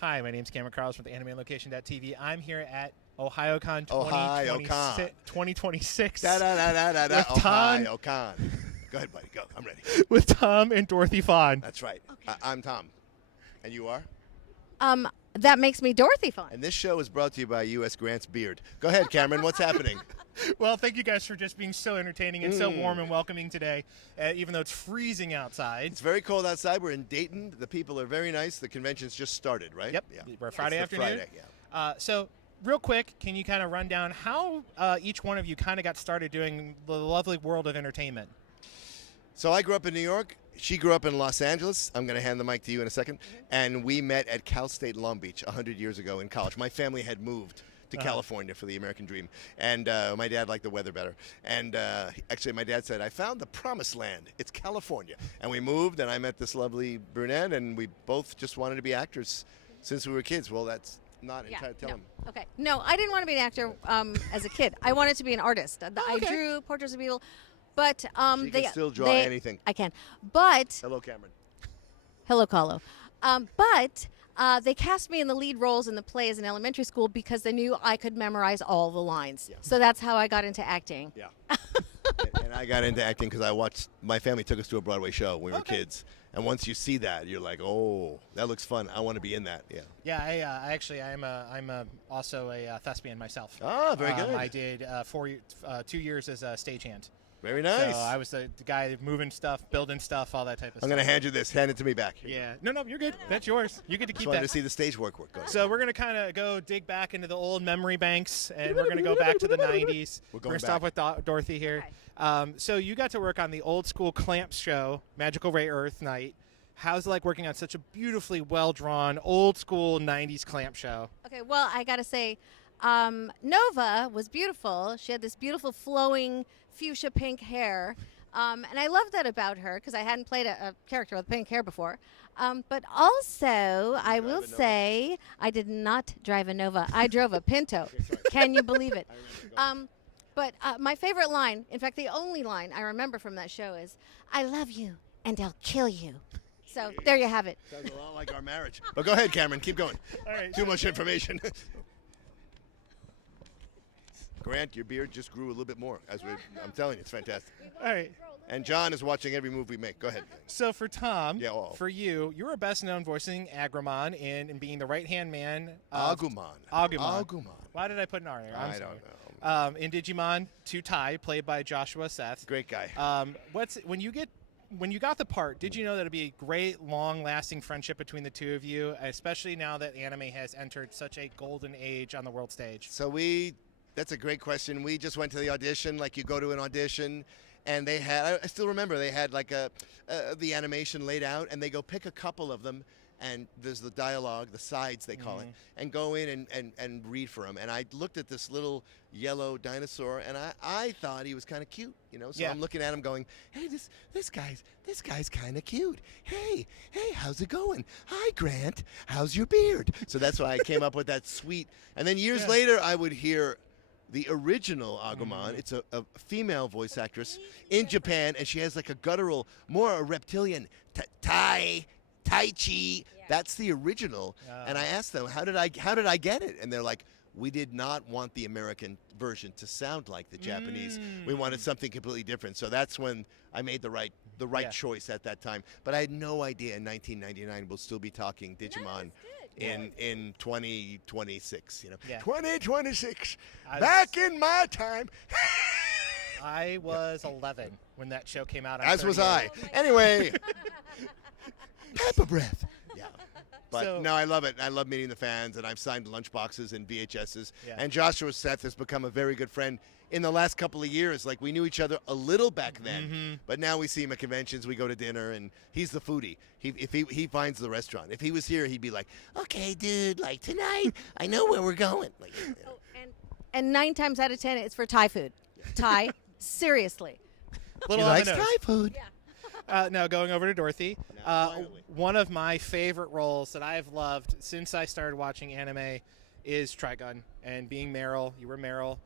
Hi, my name's Cameron Carlson with AnimeLocation.tv. I'm here at Ohayocon Ohayocon. 2026 Da-da-da-da-da-da. with Tom, Ohayocon. Go ahead, buddy. Go. I'm ready. with Tom and Dorothy Fahn. That's right. Okay. I'm Tom. And you are? That makes me Dorothy Fahn. And this show is brought to you by U.S. Grant's Beard. Go ahead, Cameron. What's happening? Well, thank you guys for just being so entertaining and so warm and welcoming today, even though it's freezing outside. It's very cold outside. We're in Dayton. The people are very nice. The convention's just started, right? Yep. Yeah. We're Friday It's the afternoon. Friday, yeah. So, real quick, can you kind of run down how each one of you kind of got started doing the lovely world of entertainment? So I grew up in New York. She grew up in Los Angeles. I'm going to hand the mic to you in a second. And we met at Cal State Long Beach 100 years ago in college. My family had moved to California for the American dream. And my dad liked the weather better. And actually, my dad said, I found the promised land. It's California. And we moved, and I met this lovely brunette, and we both just wanted to be actors since we were kids. Well, that's not entirely tell him. Okay. No, I didn't want to be an actor as a kid. I wanted to be an artist. okay. I drew portraits of people. But She can still draw anything. I can. But Hello, Cameron. hello, Carlo. But they cast me in the lead roles in the plays in elementary school because they knew I could memorize all the lines. Yeah. So that's how I got into acting. Yeah. and I got into acting because I watched, my family took us to a Broadway show when we were kids. And once you see that, you're like, oh, that looks fun. I want to be in that. Yeah. Yeah, I'm also a thespian myself. Ah, very good. I did 2 years as a stagehand. Very nice. So I was the guy moving stuff, building stuff, all that type of I'm stuff. going to hand you this. Hand it to me back. Yeah. No, you're good. That's yours. You get to Just keep wanted that. to see the stage work. Go ahead. So we're going to kind of go dig back into the old memory banks, and we're going to go back to the 90s. We're We're going going to start with Dorothy here. So you got to work on the old school Clamps show, Magical Ray Earth Night. How's it like working on such a beautifully well-drawn, old school 90s Clamp show? Okay, well, I got to say, Nova was beautiful. She had this beautiful flowing fuchsia pink hair. And I loved that about her because I hadn't played a character with pink hair before. But also, I will say, I did not drive a Nova. I drove a Pinto. Can you believe it? But my favorite line, in fact, the only line I remember from that show is, I love you and I'll kill you. So there you have it. Sounds a lot like our marriage. But go ahead, Cameron. Keep going. All right. Too much information. Grant, your beard just grew a little bit more. I'm telling you, it's fantastic. All right. And John is watching every move we make. Go ahead. So for Tom, Yeah, for you were best known voicing Agramon and being the right-hand man of Agumon. Agumon. Why did I put an R there? I'm I sorry. don't know. In Digimon, Tai, played by Joshua Seth. Great guy. When you got the part, did you know that it'd be a great, long-lasting friendship between the two of you, especially now that anime has entered such a golden age on the world stage? So that's a great question. We just went to the audition, like you go to an audition, and they had, I still remember, they had like the animation laid out, and they go pick a couple of them, and there's the dialogue, the sides they call it, and go in and read for them. And I looked at this little yellow dinosaur, and I thought he was kind of cute, So I'm looking at him going, hey, this guy's kind of cute. Hey, how's it going? Hi, Grant. How's your beard? So that's why I came up with that sweet. And then years later, I would hear the original Agumon. It's a female voice actress in Japan, and she has like a guttural, more a reptilian Tai Chi. That's the original. And I asked them, how did I get it? And they're like, we did not want the American version to sound like the Japanese. We wanted something completely different. So that's when I made the right choice at that time. But I had no idea in 1999 we'll still be talking Digimon. In 2026, 2026. Back in my time. I was 11 when that show came out. As was I. Anyway, Pepper breath. Yeah. But no, I love it. I love meeting the fans, and I've signed lunchboxes and VHSs. Yeah. And Joshua Seth has become a very good friend in the last couple of years. Like, we knew each other a little back then, but now we see him at conventions. We go to dinner, and he's the foodie. If he finds the restaurant. If he was here, he'd be like, okay, dude, like tonight, I know where we're going. Like, And 9 times out of 10, it's for Thai food. Thai, seriously. Little he on likes the nose. Thai food. Now, going over to Dorothy, one of my favorite roles that I've loved since I started watching anime is Trigun, and being Meryl. You were Meryl.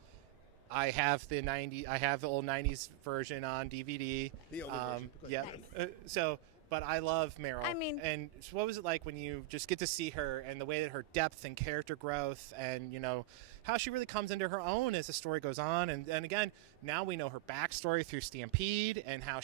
I have the old '90s version on DVD. The older version. Yeah. But I love Meryl. I mean- and so what was it like when you just get to see her and the way that her depth and character growth and, how she really comes into her own as the story goes on. And again, now we know her backstory through Stampede and how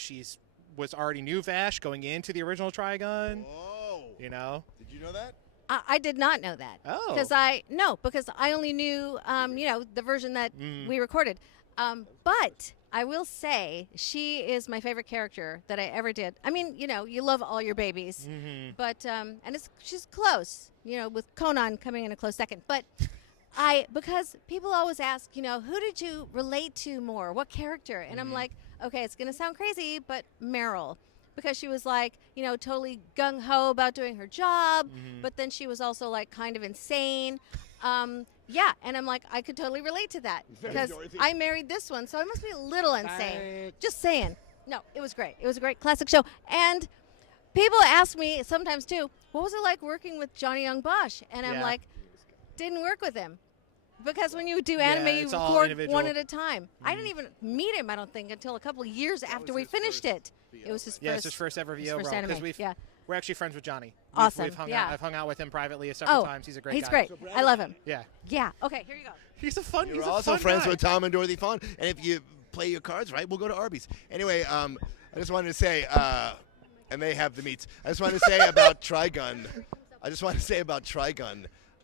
was already new Vash going into the original Trigun. Whoa. You know? Did you know that? I did not know that. Oh. Because I only knew, the version that we recorded. But I will say she is my favorite character that I ever did. I mean, you love all your babies, but she's close. With Conan coming in a close second. But because people always ask, who did you relate to more? What character? And I'm like, okay, it's gonna sound crazy, but Meryl. Because she was like, totally gung-ho about doing her job, but then she was also like kind of insane. Yeah, and I'm like, I could totally relate to that because I married this one, so I must be a little insane. Just saying. No, it was great. It was a great classic show. And people ask me sometimes too, what was it like working with Johnny Young Bosch? And I'm like, didn't work with him. Because when you do anime, you record one at a time. I didn't even meet him, I don't think, until a couple of years after we finished it. It was his first. Yeah, it's his first ever VO role. Anime. We're actually friends with Johnny. Awesome. I've hung out with him privately several times. He's a great guy. He's great. I love him. Yeah. Yeah. Okay, here you go. You're also friends with Tom and Dorothy Fahn. And if you play your cards right, we'll go to Arby's. Anyway, I just wanted to say, and they have the meats. I just wanted to say about Trigun.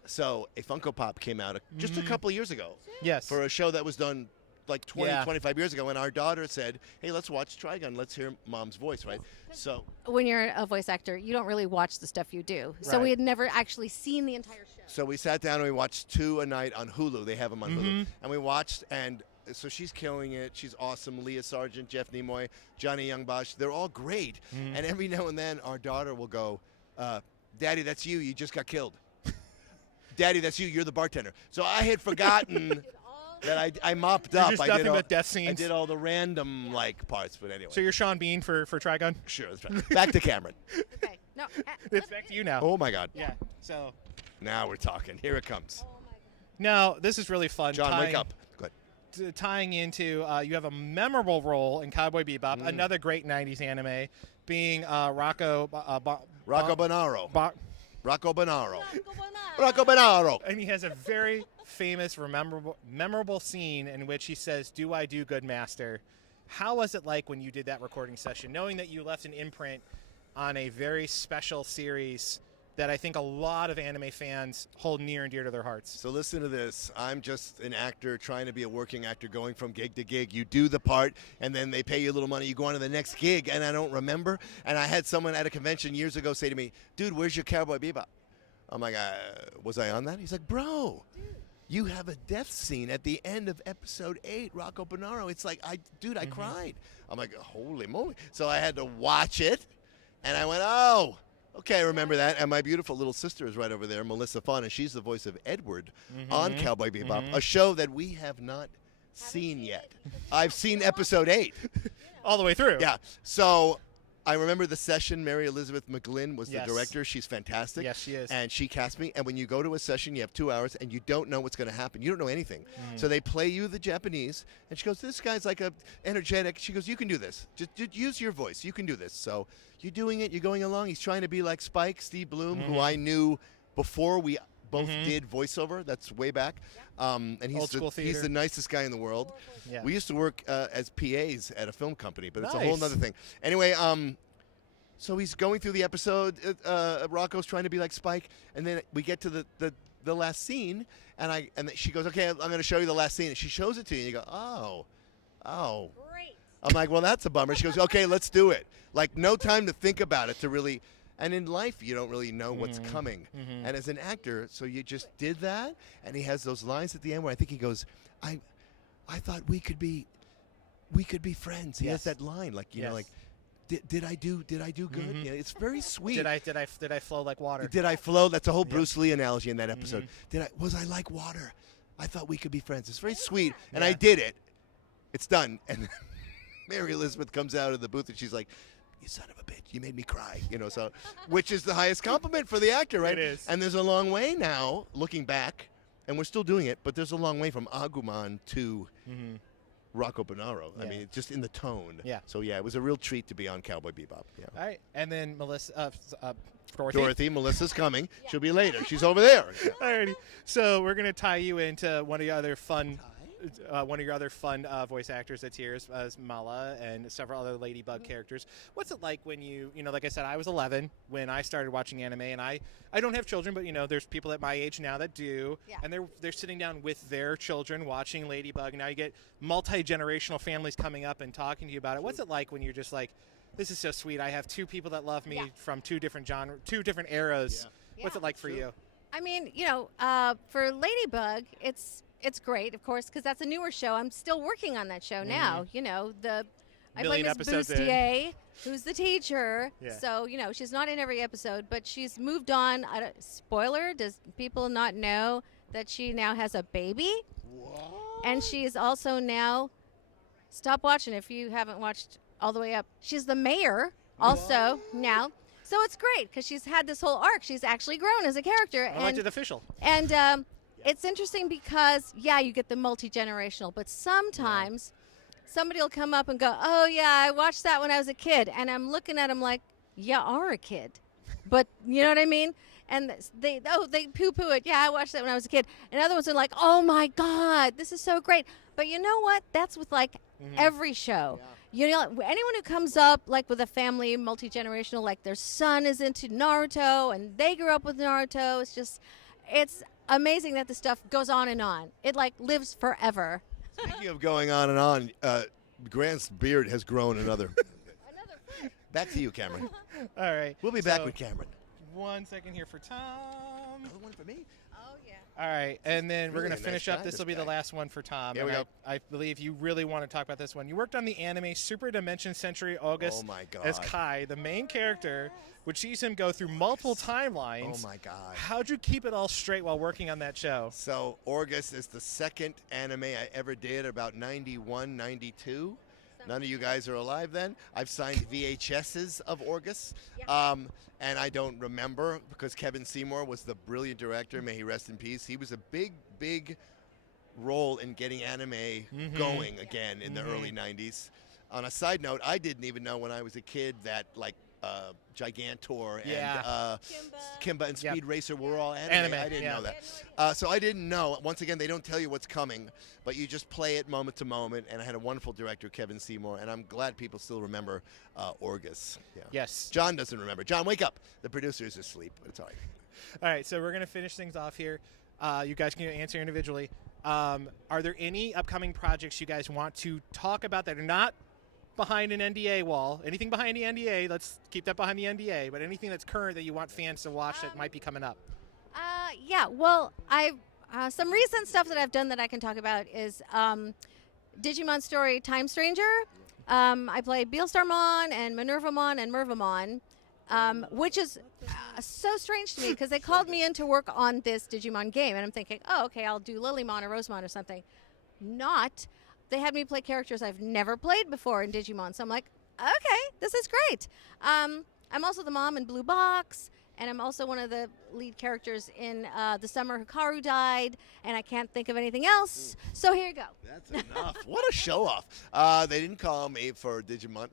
So a Funko Pop came out just a couple of years ago. Yes. For a show that was done like 25 years ago, and our daughter said, hey, let's watch Trigun. Let's hear Mom's voice, right? So when you're a voice actor, you don't really watch the stuff you do. So we had never actually seen the entire show. So we sat down and we watched 2 a night on Hulu. They have them on Hulu. And we watched, and so she's killing it. She's awesome. Leah Sargent, Jeff Nimoy, Johnny Young Bosch. They're all great. And every now and then our daughter will go, Daddy, that's you. You just got killed. Daddy, that's you. You're the bartender. So I had forgotten that I mopped up. Just nothing but death scenes. I did all the random parts, but anyway. So you're Sean Bean for Trigun? Sure, that's right. Back to Cameron. Okay. No. It's back to you now. Oh my God. Yeah. So now we're talking. Here it comes. Oh my God. No, this is really fun. John, wake up. Good. Tying into, you have a memorable role in Cowboy Bebop, another great 90s anime, being Rocco Bonaro. Rocco Bonaro. Bonaro. Rocco Bonaro. And he has a very famous, memorable scene in which he says, "Do I do good, master?" How was it like when you did that recording session, knowing that you left an imprint on a very special series that I think a lot of anime fans hold near and dear to their hearts? So listen to this. I'm just an actor trying to be a working actor going from gig to gig. You do the part, and then they pay you a little money. You go on to the next gig, and I don't remember. And I had someone at a convention years ago say to me, dude, where's your Cowboy Bebop? I'm like, was I on that? He's like, bro, you have a death scene at the end of episode 8, Rocco Bonaro. It's like, I cried. I'm like, holy moly. So I had to watch it, and I went, oh. Okay, I remember that. And my beautiful little sister is right over there, Melissa Fahn, and she's the voice of Edward on Cowboy Bebop, a show that we have not seen yet. I've seen episode 8. All the way through. Yeah. So I remember the session. Mary Elizabeth McGlynn was the director. She's fantastic. Yes, she is. And she cast me. And when you go to a session, you have 2 hours, and you don't know what's going to happen. You don't know anything. So they play you the Japanese, and she goes, this guy's like energetic. She goes, you can do this. Just use your voice. You can do this. So you're doing it. You're going along. He's trying to be like Spike, Steve Bloom, who I knew before we both did voiceover. That's way back. And he's the nicest guy in the world. Yeah. We used to work as PAs at a film company, but it's a whole other thing. Anyway, so he's going through the episode. Rocco's trying to be like Spike, and then we get to the last scene, and she goes, "Okay, I'm going to show you the last scene." And she shows it to you, and you go, "Oh, Great. I'm like, "Well, that's a bummer." She goes, "Okay, let's do it." Like, no time to think about it to really. And in life, you don't really know what's coming. And as an actor, so you just did that, and he has those lines at the end where I think he goes, "I thought we could be friends." He has that line, like you know, like. Did I do good? Yeah, it's very sweet. Did I flow like water? Did I flow? That's a whole Bruce Lee analogy in that episode. Was I like water? I thought we could be friends. It's very sweet, and I did it. It's done. And Mary Elizabeth comes out of the booth and she's like, "You son of a bitch! You made me cry." You know, so which is the highest compliment for the actor, right? It is. And there's a long way now, looking back, and we're still doing it, but there's a long way from Agumon to Rocco Bonaro. I Yeah. mean, just in the tone. Yeah. So yeah, it was a real treat to be on Cowboy Bebop. Yeah. All right, and then Dorothy, Melissa's coming. She'll be later. She's over there. Yeah. Alrighty, so we're gonna tie you into one of your other fun. Voice actors that's here as Mala and several other Ladybug characters. What's it like when you like I said, I was 11 when I started watching anime, and I don't have children, but there's people at my age now that do, and they're sitting down with their children watching Ladybug. Now you get multi-generational families coming up and talking to you about it. What's it like when you're just like, this is so sweet, I have two people that love me from two different eras. What's it like for you? I mean, for Ladybug, it's great, of course, because that's a newer show. I'm still working on that show now. I play Miss Bustier, who's the teacher. Yeah. So, she's not in every episode, but she's moved on. Spoiler, does people not know that she now has a baby? What? And she is also now, stop watching if you haven't watched all the way up. She's the mayor also now. So it's great because she's had this whole arc. She's actually grown as a character. I liked it official. And it's interesting because, you get the multi-generational, but sometimes somebody will come up and go, oh, yeah, I watched that when I was a kid. And I'm looking at them like, you are a kid. But you know what I mean? And they poo-poo it. Yeah, I watched that when I was a kid. And other ones are like, oh, my God, this is so great. But you know what? That's with, every show. Yeah. Anyone who comes up, with a family, multi-generational, their son is into Naruto, and they grew up with Naruto. It's amazing that the stuff goes on and on. It lives forever. Speaking of going on and on, Grant's beard has grown another. Back to you, Cameron. All right. We'll be back with Cameron. 1 second here for Tom. Another one for me? Oh, yeah. All right, and then we're really going to a nice finish up. guy, This this will be the guy. last one for Tom. Here we go. I believe you really want to talk about this one. You worked on the anime Super Dimension Century August Oh, my God. as Kai, the main character, which sees him go through multiple timelines. Oh, my God. How'd you keep it all straight while working on that show? So, Orgus is the second anime I ever did, about 91, 92. None of you guys are alive then. I've signed VHSs of Orgus. And I don't remember because Kevin Seymour was the brilliant director. May he rest in peace. He was a big, big role in getting anime going again in the early 90s. On a side note, I didn't even know when I was a kid that Gigantor and Kimba and Speed Racer were all anime. I didn't know that. So I didn't know. Once again, they don't tell you what's coming, but you just play it moment to moment. And I had a wonderful director, Kevin Seymour, and I'm glad people still remember Orgus. Yeah. Yes. John doesn't remember. John, wake up. The producer is asleep, but it's all right. All right, so we're going to finish things off here. You guys can answer individually. Are there any upcoming projects you guys want to talk about that are not behind an NDA wall? Anything behind the NDA, let's keep that behind the NDA, but anything that's current that you want fans to watch that might be coming up? Well, I've some recent stuff that I've done that I can talk about is Digimon Story Time Stranger. I play Beelstarmon and Minervamon and Mervamon, which is so strange to me because they called me in to work on this Digimon game, and I'm thinking, oh, okay, I'll do Lilymon or Rosemon or something. Not. They had me play characters I've never played before in Digimon, so I'm like, okay, this is great. I'm also the mom in Blue Box, and I'm also one of the lead characters in The Summer Hikaru Died, and I can't think of anything else, so here you go. That's enough. What a show-off. They didn't call me for Digimon.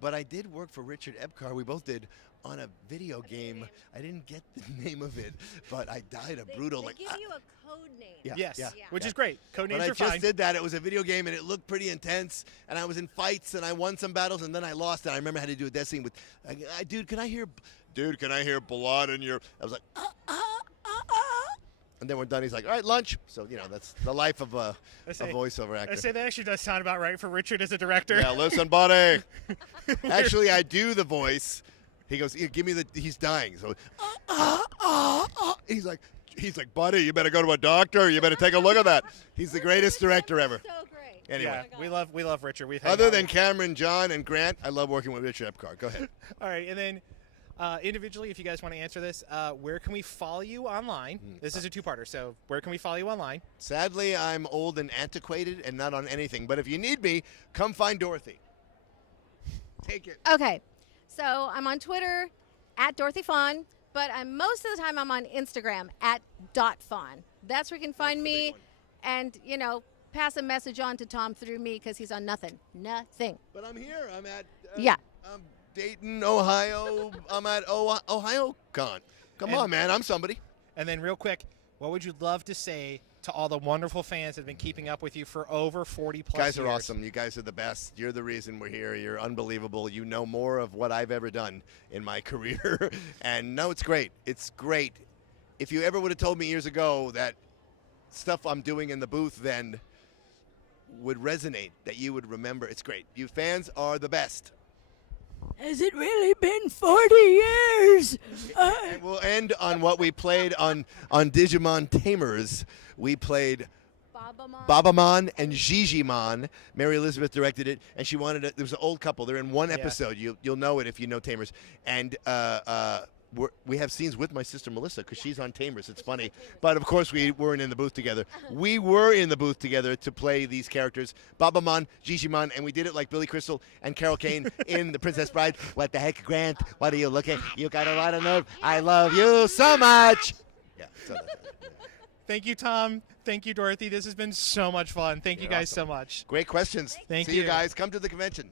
But I did work for Richard Epcar. We both did on a video game. I didn't get the name of it, but I died a brutal They give you a code name. Yes, which is great. Code names But I are fine. just did that. It was a video game, and it looked pretty intense. And I was in fights, and I won some battles, and then I lost. And I remember I had to do a death scene with, dude, can I hear blood in your? I was like, And then we're done. He's like, all right, lunch. So that's the life of a voiceover actor. I say that actually does sound about right for Richard as a director. Yeah, listen, buddy. Actually, I do the voice. He goes, "Yeah, give me the. He's dying. So, he's like, buddy, you better go to a doctor. You better take a look at that. He's the greatest director ever. So great. Anyway, Yeah, we love Richard. other than Cameron, John, and Grant, I love working with Richard Epcar. Go ahead. All right, and then individually, if you guys want to answer this, where can we follow you online? This is a two-parter, so where can we follow you online? Sadly, I'm old and antiquated and not on anything. But if you need me, come find Dorothy. Take it. Okay, so I'm on Twitter at Dorothy Fahn, but most of the time I'm on Instagram at .Fahn. That's where you can find me, and pass a message on to Tom through me because he's on nothing. Nothing. But I'm here. I'm at Yeah. I'm Dayton, Ohio. I'm at Ohayocon. Come on, man. I'm somebody. And then real quick, what would you love to say to all the wonderful fans that have been keeping up with you for over 40 plus You guys years? are awesome. You guys are the best. You're the reason we're here. You're unbelievable. You know more of what I've ever done in my career. And no, it's great. It's great. If you ever would have told me years ago that stuff I'm doing in the booth then would resonate, that you would remember, it's great. You fans are the best. Has it really been 40 years? And we'll end on what we played on Digimon Tamers. We played Babamon and Gigimon. Mary Elizabeth directed it, and she wanted it. There was an old couple. They're in one episode. You'll know it if you know Tamers. And we have scenes with my sister Melissa because she's on Tamers. It's funny. But, of course, we weren't in the booth together. We were in the booth together to play these characters, Babamon, Gigimon, and we did it like Billy Crystal and Carol Kane in The Princess Bride. What the heck, Grant? What are you looking? You got a lot of nerve. I love you so much. Yeah. So Thank you, Tom. Thank you, Dorothy. This has been so much fun. Thank you guys so much. Great questions. Thank See you. you guys. Come to the convention.